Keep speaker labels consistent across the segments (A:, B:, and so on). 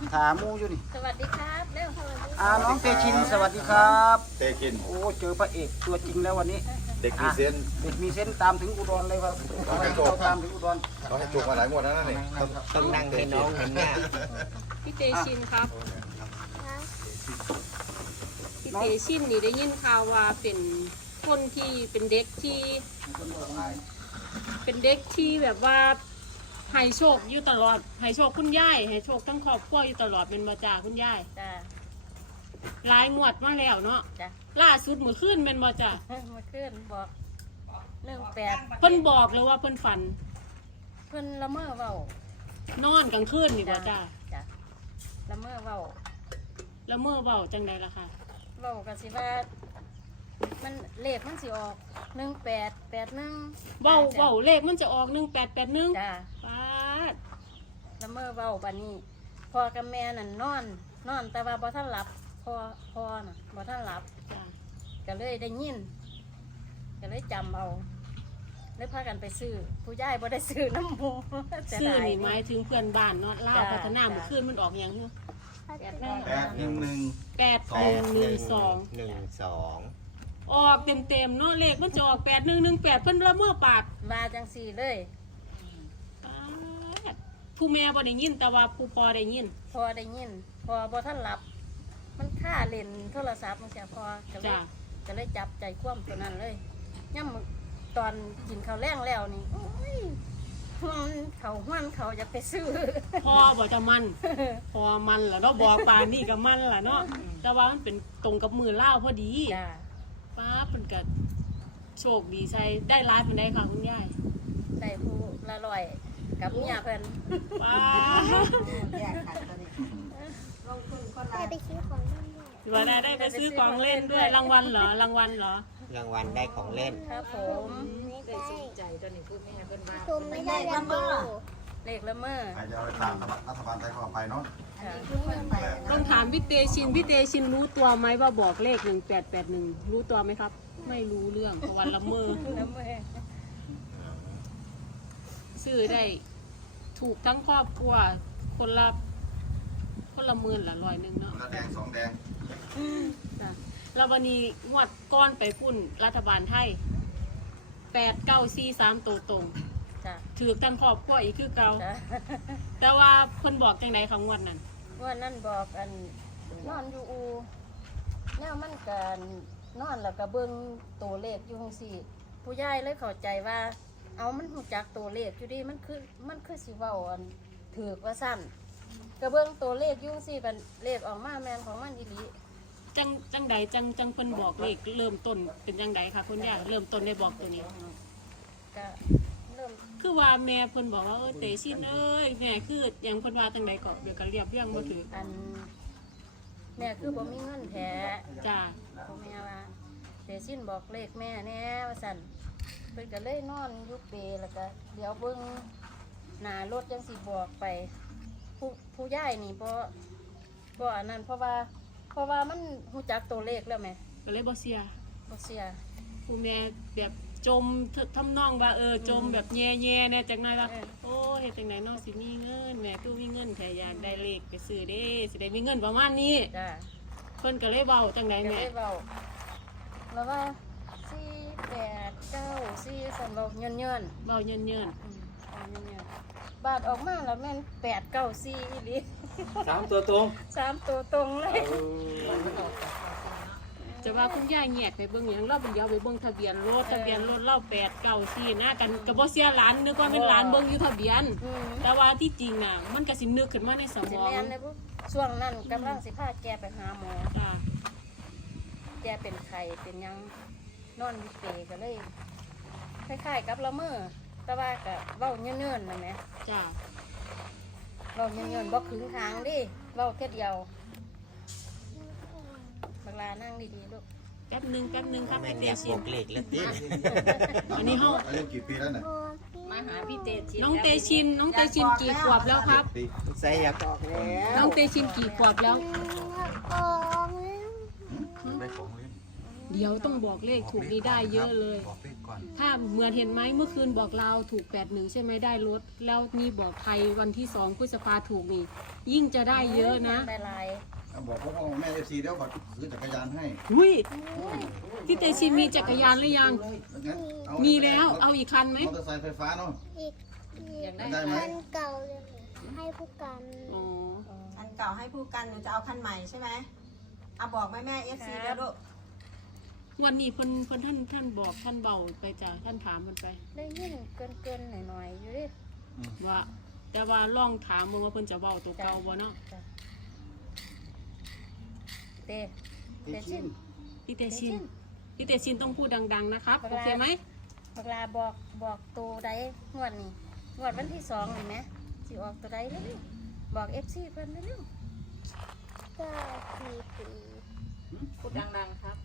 A: ถามมูอยู่นี่
B: สวัสดีครับเร็วสวัสดี
A: น้องเตชินสวัสดีครับ
C: เตชิน
A: โอ้เจอพระเอกตัวจริงแล้ววันนี้
C: เด็กมีเซน
A: เด็กมีเส้นตามถึงอุดรเลยครับเราตามถึงอุดร
C: เขาให้จุกมาหลายหมวดแล้วนะนี่
D: ต้องนั่งให้น้องเห็นหน้า
E: พี่เตชินครับพี่เตชินนี่ได้ยินข่าวว่าเป็นคนที่เป็นเด็กที่แบบว่าให้โชคอยู่ตลอดให้โชคคุณยายให้โชคทั้งครอบครัวอยู่ตลอดเป็นมาจากคุณยาย
B: จ้า
E: หลายงวดมาแล้วเนาะ
B: จ้า
E: ล่าสุดเมื่อคืนเป็นมาจาก
B: มาขึ้นบอก18
E: เพิ่นบอกเลยว่าเพิ่นฝัน
B: เพิ่นละเมอเว้าน
E: อนกลางคืนนี่บ่จ้า
B: จ้าละเมอเว้า
E: แล้วเมื่อเบาจังใดล่ะค่ะ
B: เว้าก็สิว่ามันเลขมันสิออก1881
E: เบาเลขมันจะออก1881
B: จ้า
E: ปาด
B: ละเมอเว้าบัดนี้พ่อกับแม่นั่นนอนแต่ว่าบ่ทันหลับพ่อน่ะบ่ทันหลับ
E: จ้า
B: ก็เลยได้ยินก็เลยจำเอาเลยพากันไปซื้อผู้ยายบ่ได้ซื้อน้ำหมู
E: ซื้อนี่หมายถึงเพื่อนบ้านเนาะลาวพัฒนาเมื่อคืนมันออกอย่างเนาะ
C: 811
E: 8112ออกเต็มๆเนาะเลขมันจะออก8118เพิ่นละเมอปาก
B: มาจังสี่เลย
E: ปาดผู้แม่บ่ได้ยินแต่ว่าผู้พ่อได้ยิน
B: พอได้ยินพอบ่ท่านหลับ มันค่าเล่นโทรศัพท์มันเสียพอก็เลย
E: จ้า
B: ก็เลยจับใจคว่ำตัวนั้นเลยย่ำตอนกินข้าวแรงแล้วนี่โอ้ยเขาอยากไปซื้อ
E: พ่อบ่จะมันพ่อมันล่ะเนาะบอกปานนี่ก็มันล่ะเนาะแต่ว่ามันเป็นตรงกับมือลาวพอดี
B: จ้า
E: ป้าเพิ่นก็โชคดีใส่ได้ร้ายเป็นได้ค่ะคุณยาย
B: ได้ผู้ละร้อยกับเมียเพิ่น
E: ป้า
F: ได้ไปซื้อของเล่นด้วย
E: ว่าได้ไปซื้อของเล่นด้วยรางวัลเหรอรางวัลเหรอ
D: รางวัลได้ของเล่น
B: ครับผม
F: ไม่ได้ชมไม่ได้ยังดู
B: เลขละเมอ
C: ใครจะเอาไปตามรัฐบาลไทยก็เอาไปเนาะ
B: ค่ะ
E: ต้องถามพี่เตชินรู้ตัวไหมว่าบอกเลข1881รู้ตัวไหมครับ ไม่รู้เรื่องเพราะวันละเมอ
B: ละเมอ
E: ซื้อได้ถูกทั้งครอบครัวคนละหมื่นละ100เนาะ
C: แดง2แดง
E: จ้ะแล้ววันนี้งวดก้อนไปพุ่นรัฐบาลไทย8943ตัวตรง
B: จ้า
E: ถือทั้งครอบครัวอีกคือเก่า
B: จ้า
E: แต่ว่าเพิ่นบอกจังไดคะงวดนั้น
B: วันนั้นบอกอันนอนอยู่อูแนวมันกันนอนแล้วก็เบิ่งตัวเลขอยู่จังซี่ผู้ใหญ่เลยเข้าใจว่า เอามันหูจักตัวเลขอยู่ดิมันคือสิเว้าอันถือกว่าสั้นก็เบิ่งตัวเลขอยู่จังซี่เป็นเลขออกมาแม่นของมันอีหลี
E: จังใดจังเพิ่นบอกเลขเริ่มต้นเป็นจังใดคะคุณย่าเริ่มต้นได้บอกตัวนี้
B: ก็เริ่ม
E: คือว่าแม่เพิ่นบอกว่าเตชินเอ้ยแม่คือหยังเพิ่นว่าจังใดก็เดี๋ยวก็เรียบเรียงบ่ถือ
B: อันแม่คือบ่มีเงินแท้
E: จ้า
B: พ่อแม่ว่าเดซินบอกเลขแม่แน่ว่าสั่นเพิ่นก็เลยนอนอยู่เปแล้วก็เดี๋ยวเบิ่งหน้ารถจังสิบอกไป ผู้ย่ายนี่บ่อันนั้นเพราะว่ามันฮู้จักตัวเลขแล้วแหม่
E: ก็เลยบ่เสีย
B: บ่เสีย
E: ผู้แม่แบบจมทำนองว่าจมแบบแย่ๆแน่จังหน่อยว่าโอ้เฮ็ดจังไดเนาะสิมีเงินแม่คือมีเงินแต่อยากได้เลขไปซื้อเด้สิได้มีเงินประมาณนี้
B: จ้า
E: เพิ่นก็เลยเว้าจังได
B: ก็
E: แม่
B: เลยเว้าแล้วว่า489สั่นเว้าเยิน
E: เว้าเยิน
B: เอาเยินบาทออกมาแล้วแม่น894อีหลี
D: 3 ตัวตรง
B: 3ตัวตรงเลย
E: ๆจะว่าคุณย่าแยกไปเบิ่งหยังเราเป็นเดียวไปเบิ่งทะเบียนรถเรา894นะกันก็บ่เสียหลานนึกว่าเป็นหลานเบิ่งอยู่ทะเบียน แต่ว่าที่จริงน่ะมันก็สินึกขึ้นมาในส
B: สิ
E: มอง
B: แม่นเลยปุ๊บช่วงนั้นกำลังสิพาแกไปหาหมอ
E: จ้า
B: แกเป็นไข้เป็นหยังนอนอยู่เปรก็เลยคล้ายๆกับละเมอแต่ว่าก็เว้าเงื่อนๆนั่นแหละ
E: จ้า
B: เว้าเงื่อนๆบ่ขึงทางดิเว้าแค่เดียวบักลานั่งดีๆลูก
E: แป๊บหนึงครับ
D: แม่
E: พี่
D: น
E: เต
D: อยาก
E: ชิ
D: บอน กเลขแล้วติ
E: อันนี้เฮา
C: อายุกี่ปีแล้วเนี่ย
B: มาหาพี่เตชิน
E: น้องเตชินกี่ขวบแล้วครับ
C: ปี
D: ใส่อยากบอก
E: น้องเตชินกี่ขวบแล้ว
F: ของ
C: ได้ของเล่น
E: เดี๋ยวต้องบอกเลขถูกนี่ได้เยอะเลย
C: บอกเลข
G: ก่อน
E: ถ้าเหมือนเห็นไหมเมื่อคืนบอกเราถูก81ใช่ไหมได้รถแล้วนี่บอกไทยวันที่2 พฤษภาถูกนี่ยิ่งจะได้เยอะนะ
B: ได้หลาย
C: บอกพ่อแม่FCเดี๋ยวเขาซื้อจักรยานให้
E: อุ้ยพี่เตชินมีจักรยานหรือยัง
C: งั้นเอา
E: มีแล้วเอาอีกคันไหม
C: มอเตอร์ไซค์ไฟฟ้าเนาะ
H: อีก
F: อยากได้
C: ได้ไหม
H: อันเก่าเลยให้ผู้กัน
E: อ๋อ
I: อันเก่าให้ผู้กันหนูจะเอาคันใหม่ใช่ไหมเอาบอกแม่ FC แล้วลูก
E: วันนี้เพิ่นท่านบอกท่านเบาไปจ้ะท่านถามมันไป
B: ได้ยินเกินหน่อยๆอยู่ดิ
E: ว่าแต่ว่าลองถามมึงว่าเพิ่นจะเว้าตัวเก่าบ่เนาะ
B: เตชิน
E: พี่เตชินต้องพูดดังๆนะครับโอเคไหม
B: เวลาบอกตัวใดงวดนี่งวดวันที่2เห็นไหมสิออกตัวใดเร็วๆบอก FC เพิ่นเร็ว
H: 944
F: พูดดังๆครับ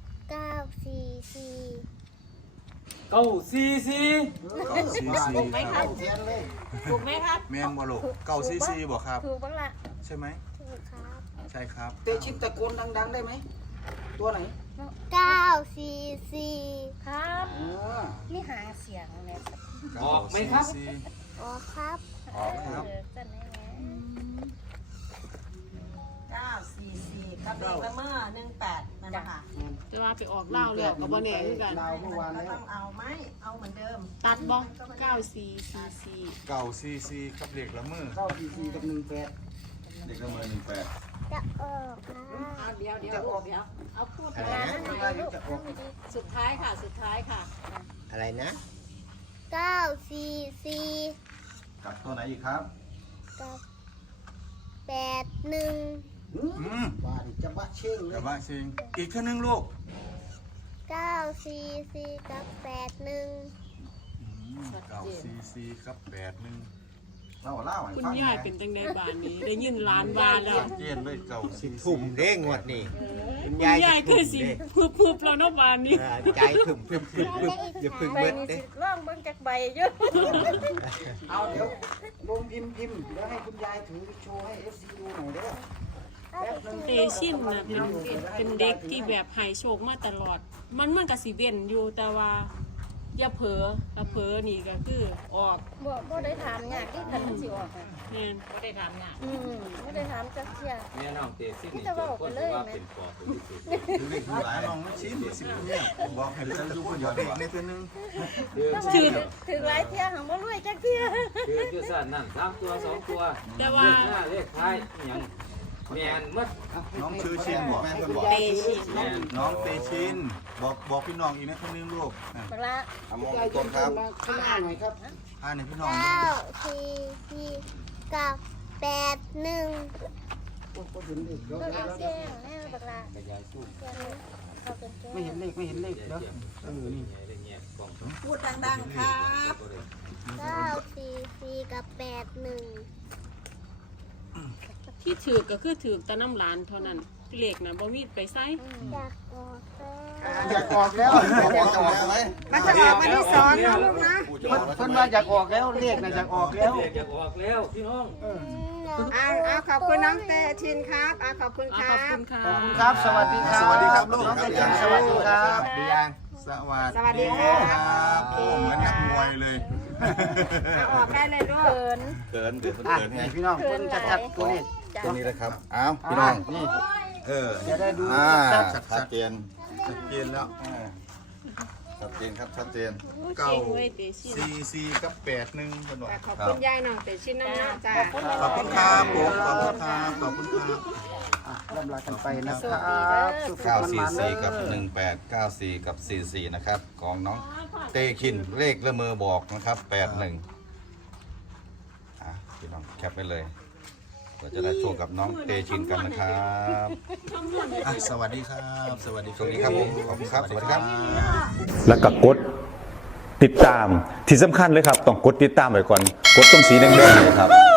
H: 944
G: เก้าซีซี
F: ถูกไหมครับ
A: เทียนเลย
F: ถูกไหมครับ
G: แม่นบ่ลูกเก้าซีซีบ่ครับ
B: ถูกบ้างละ
G: ใช่ไหม
H: ถูกครับ
G: ใช่ครับ
A: เตชินตะโกนดังๆได้ไหมตัวไหน
H: 944
B: ครับ
A: อ่า
B: มีหางเสียงเนี่ย
G: ออกไหมครับ
H: อ๋อครับ
G: ออกครับ
B: จะไหนแหม
I: 944กับเลขละเมอ18นั่นแหละค่ะ
E: แต่ว่าไปออกเหล้าแล้วก็บ่แน่คือกัน
A: ลาวเมื่อวาน
I: ก็
A: แล้ว
I: ต้องเอาไหมเอาเหมือนเดิม
E: ตัดบ่9444
G: เก้าซีซีกับเหล็กละมือ
A: 944กับ18
C: เด็กละเมอ18
H: จะออกครับ
F: เดี๋ยวเอาพูด
C: อะไร
F: ดัง
C: นะ
F: ๆหน่อยลูกสุดท้ายค่ะสุดท้ายค่ะ
D: อะไรนะ
H: 944
C: กับตัวไหนอีกครับ
H: กับ81
G: อืม
A: ว่าดิจะบะเช่งเล
G: แต่
A: ย
G: ว่าจริงอีกเท่านึงลูก
H: 944กับ81
G: เก้าซีซีกับ81
C: เล่าให้
E: คุณ
C: ฟัง
E: ยายเป็นจังได๋บ้านนี้ได้ยินล้านบาทแล้ว
G: เจียนเลยเก้าซีซี
D: ทุ่มเด้งวดนี่คุณ
E: คุณ
D: ยาย
E: ยายคือสิพึบๆแล้วเนาะบ้านนี้
D: ใจทุ่มพึบอย่าพึ่ง
B: ใบ
D: เบิด
B: นี้
D: เด้
B: สิร่องเบิ่งจากใบเยอะ
A: เอาเดี๋ยวลงพิมพ์แล้วให้คุณยายถือโชว์ให้ FC ดูหน่อยเด้อแป๊บนึง
E: เตชินน่ะเป็นเด็กที่แบบให้โชคมาตลอด มันก็สิเว้นอยู่แต่ว่าอย่าเผลอถ้าเผลอนี่ก็คือออก
B: บ่ได้ถามยากที่คันมันสิออกอะ
E: แม่น
F: ไม่ได้ทำงาน
B: บ่ได้ถามจักเที่ย
J: แม่น้องเตซี่
B: นี่
J: นี่
B: จะ
J: เกิ
B: เว้า
J: ด
B: ไป
J: คน
B: เล
J: ที่
B: ย
J: ว่า
B: แม่
J: เป็นปอบเป็นสุด
C: ถือเลขผู้หลาย
G: น้องมาชี้สิเนี่ยบอกให้ท่านทุกคนอย่าเด็กในตัวนึง
J: คือ
B: ถือหลายเที่ยหังบ่รวยจักเที่ย
J: คือคือสั้นนั่น3 ตัว 2 ตัว
E: แต่
J: เล
E: ว่า
J: ขหน้าเลขท้ายอหย่างแม่นมัด
G: น้องชื่อชินบอก
C: แม่เพิ่นบอก
E: เตชิน
G: น้องเตชินบอกพี่น้องอีกนะเท่านึงลูก
B: บักละ
C: เอามอง
A: ยาย
C: ตรงครับ
A: มาข้างหน้าหน่อยครับ
G: อ่าในพี่น้อง
H: 944กับ81
A: โอ้โหเห็นเลขเดี๋ยว
B: ก็
A: เดี๋ยว
B: เสียงแน่บักละ
J: กระยายสู้
B: เขาเป็นแก้
A: ไม่เห็นเลขเดี๋ยวนี่
J: ได้เงี้ยกล่อง
I: พูดดังๆครับ
H: 944กับ81
E: ที่ถือก็คือถือแต่น้ำหลานเท่านั้นเลขน่ะบ่มีไปไส
H: อยากออกแล้ว
A: อยากออกแล้ว
C: จะบอกไหม
I: มันจะออกวันที่2นะลูกนะ
A: เพิ่นว่าอยากออกแล้วเลขน่ะอยากออกแล้ว
J: เลขจะออกแล้วพี่น้อง
I: ขอบคุณน้องเตชินครับขอบคุณค
E: ข
I: รั
E: อบบ คุณค่ะ
A: ขอบคุณครับ สวัสดีครับ
G: สวัสดีครับลูก
A: น้องเตชินสวัสดีครับ
G: ดียังสวัสดีครับโอ้เหมือนนักมวยเลย
I: ออกได้เลยลูก
B: เขิน
C: เกินเดี๋ยวมัน
A: อ่ะ
C: เกินไง
A: พี่น้องเพิ่นชัดๆตัวนี้
C: ตัวนี้นะครับอ้าวพี่น้อง
A: นี่
C: เออ
A: จะได้ดู
C: ชัดเจน
G: ชัดเจนแล้ว
C: ชัดเจนครับชัดเจน
G: เก้า
E: เก่งเว้ยเตชิน
G: ซีซีกับ81คนบอก
I: ขอบคุณยายน้องเตชินน้ำจ้า
G: ขอบคุณครับผมขอบคุณครับขอบคุณครับ
A: อ่ะลำลากันไปนะครับสุขๆมันๆเลย
C: 944กับ1894กับ44นะครับของน้องเตคินเลขละเมอบอกนะครับ81พี่น้องแคปไปเลยเราจะได้โชคกับน้องเตชินกันนะครับ
G: สวัสดีครับ สวัสดี
C: สวัสดีครับผมขอบคุณครับสวัสดีครับ
K: แล้วก็กดติดตามที่สำคัญเลยครับ ต้องกดติดตามไว้ก่อน กดตรงสีแดงๆเนี่ยครับ